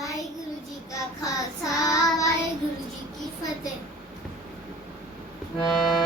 खालसा वाहे जी की फतेह